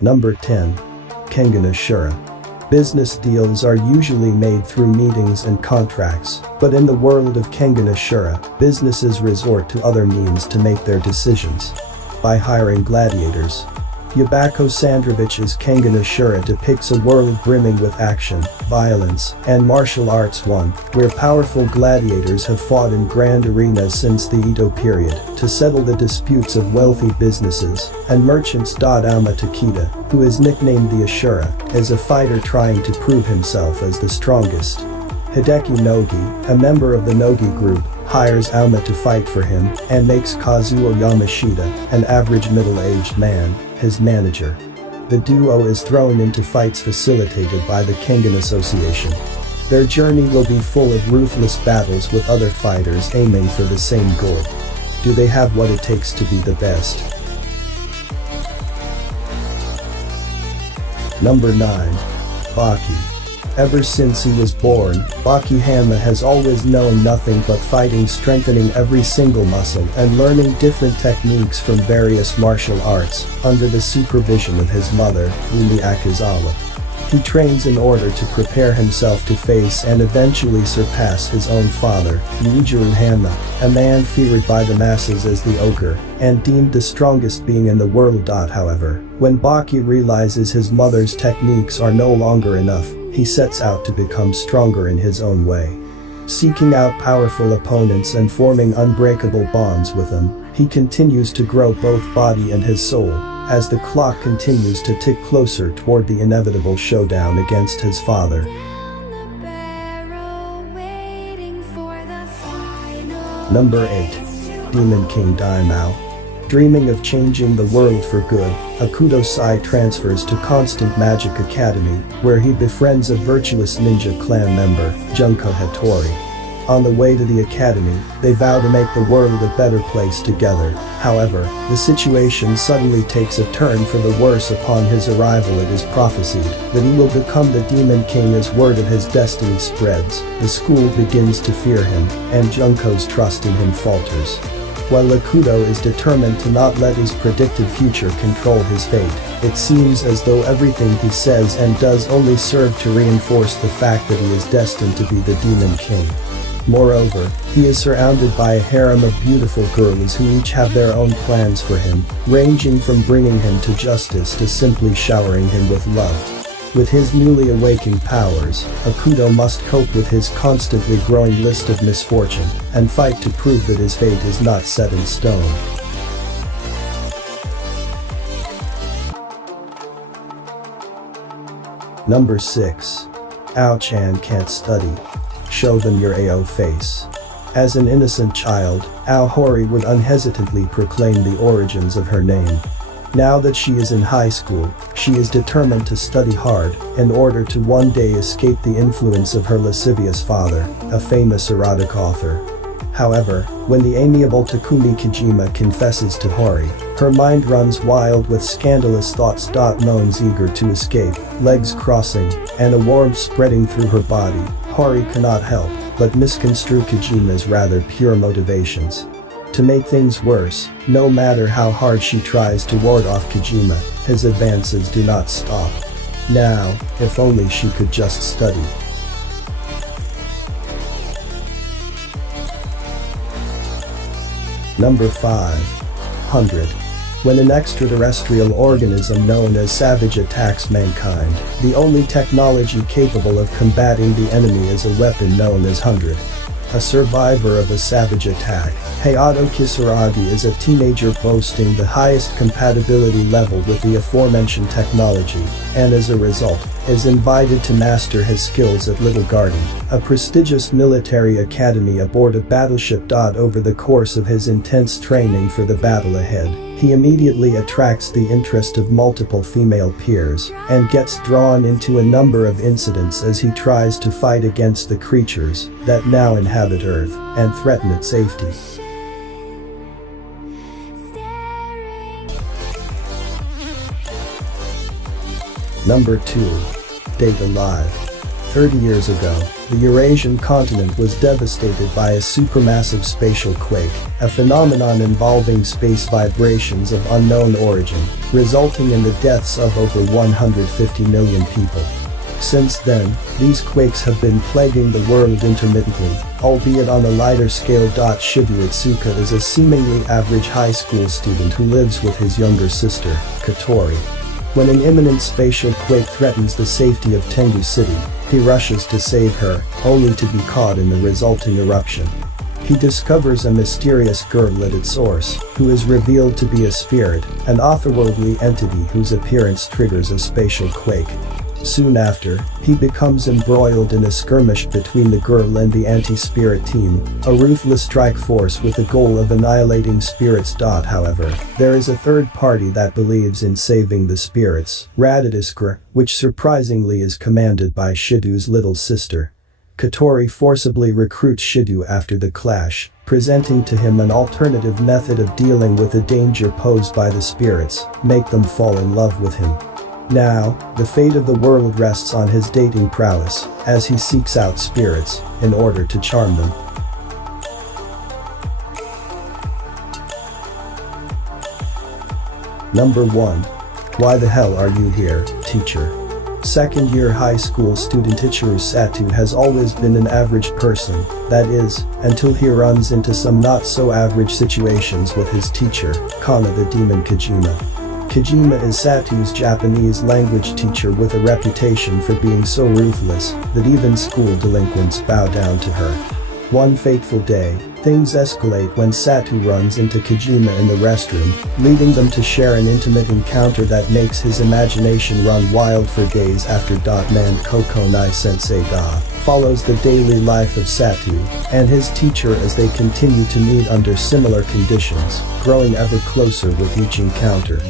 Number 10. chanCan'tStudy. Business deals are usually made through meetings and contracts, but in the world of chanCan'tStudy, businesses resort to other means to make their decisions. By hiring gladiators. Yabako Sandrovich's chanCan'tStudy depicts a world brimming with action, violence, and martial arts one, where powerful gladiators have fought in grand arenas since the Edo period to settle the disputes of wealthy businesses and merchants. Auma Takeda, who is nicknamed the Ashura, is a fighter trying to prove himself as the strongest. Hideki Nogi, a member of the Nogi group, hires Auma to fight for him and makes Kazuo Yamashita, an average middle-aged man, his manager. The duo is thrown into fights facilitated by the Kengan Association. Their journey will be full of ruthless battles with other fighters aiming for the same goal. Do they have what it takes to be the best? Number 9. Baki. Ever since he was born, Baki Hanma has always known nothing but fighting, strengthening every single muscle and learning different techniques from various martial arts under the supervision of his mother, Umi Akizawa. He trains in order to prepare himself to face and eventually surpass his own father, Yujiro Hanma, a man feared by the masses as the ogre and deemed the strongest being in the world. However, when Baki realizes his mother's techniques are no longer enough, he sets out to become stronger in his own way. Seeking out powerful opponents and forming unbreakable bonds with them, he continues to grow both body and his soul, as the clock continues to tick closer toward the inevitable showdown against his father. Number 8. Demon King Daimao. Dreaming of changing the world for good, Akudo Sai transfers to Constant Magic Academy, where he befriends a virtuous ninja clan member, Junko Hattori. On the way to the academy, they vow to make the world a better place together. However, the situation suddenly takes a turn for the worse. Upon his arrival, it is prophesied that he will become the Demon King as word of his destiny spreads. The school begins to fear him, and Junko's trust in him falters. While Akudo is determined to not let his predicted future control his fate, it seems as though everything he says and does only serve to reinforce the fact that he is destined to be the Demon King. Moreover, he is surrounded by a harem of beautiful girls who each have their own plans for him, ranging from bringing him to justice to simply showering him with love. With his newly awakened powers, Akudo must cope with his constantly growing list of misfortune and fight to prove that his fate is not set in stone. Number 6. chanCan'tStudy. Show them your AO face. As an innocent child, Aohori would unhesitantly proclaim the origins of her name. Now that she is in high school, she is determined to study hard in order to one day escape the influence of her lascivious father, a famous erotic author. However, when the amiable Takumi Kojima confesses to Hori, her mind runs wild with scandalous thoughts. Moans eager to escape, legs crossing, and a warmth spreading through her body, Hori cannot help but misconstrue Kojima's rather pure motivations. To make things worse, no matter how hard she tries to ward off Kojima, his advances do not stop. Now, if only she could just study. Number 5. When an extraterrestrial organism known as Savage attacks mankind, the only technology capable of combating the enemy is a weapon known as 100. A survivor of a Savage attack, Hayato Kisaragi is a teenager boasting the highest compatibility level with the aforementioned technology, and as a result, is invited to master his skills at Little Garden, a prestigious military academy aboard a battleship. Over the course of his intense training for the battle ahead, he immediately attracts the interest of multiple female peers and gets drawn into a number of incidents as he tries to fight against the creatures that now inhabit Earth and threaten its safety. Number 2. Date Alive. 30 years ago, the Eurasian continent was devastated by a supermassive spatial quake, a phenomenon involving space vibrations of unknown origin, resulting in the deaths of over 150 million people. Since then, these quakes have been plaguing the world intermittently, albeit on a lighter scale. Shibu Itsuka is a seemingly average high school student who lives with his younger sister, Katori. When an imminent spatial quake threatens the safety of Tengu City, he rushes to save her, only to be caught in the resulting eruption. He discovers a mysterious girl at its source, who is revealed to be a spirit, an otherworldly entity whose appearance triggers a spatial quake. Soon after, he becomes embroiled in a skirmish between the girl and the anti-spirit team, a ruthless strike force with the goal of annihilating spirits. However, there is a third party that believes in saving the spirits, Radityscra, which surprisingly is commanded by Shidu's little sister. Katori forcibly recruits Shidu after the clash, presenting to him an alternative method of dealing with the danger posed by the spirits, make them fall in love with him. Now, the fate of the world rests on his dating prowess, as he seeks out spirits, in order to charm them. Number 1. Why the hell are you here, teacher? Second-year high school student Ichiru Satu has always been an average person, that is, until he runs into some not-so-average situations with his teacher, Kana the Demon Kojima. Kojima is Satu's Japanese language teacher with a reputation for being so ruthless that even school delinquents bow down to her. One fateful day, things escalate when Satu runs into Kojima in the restroom, leading them to share an intimate encounter that makes his imagination run wild for days after. Man Kokonai Sensei follows the daily life of Satu and his teacher as they continue to meet under similar conditions, growing ever closer with each encounter.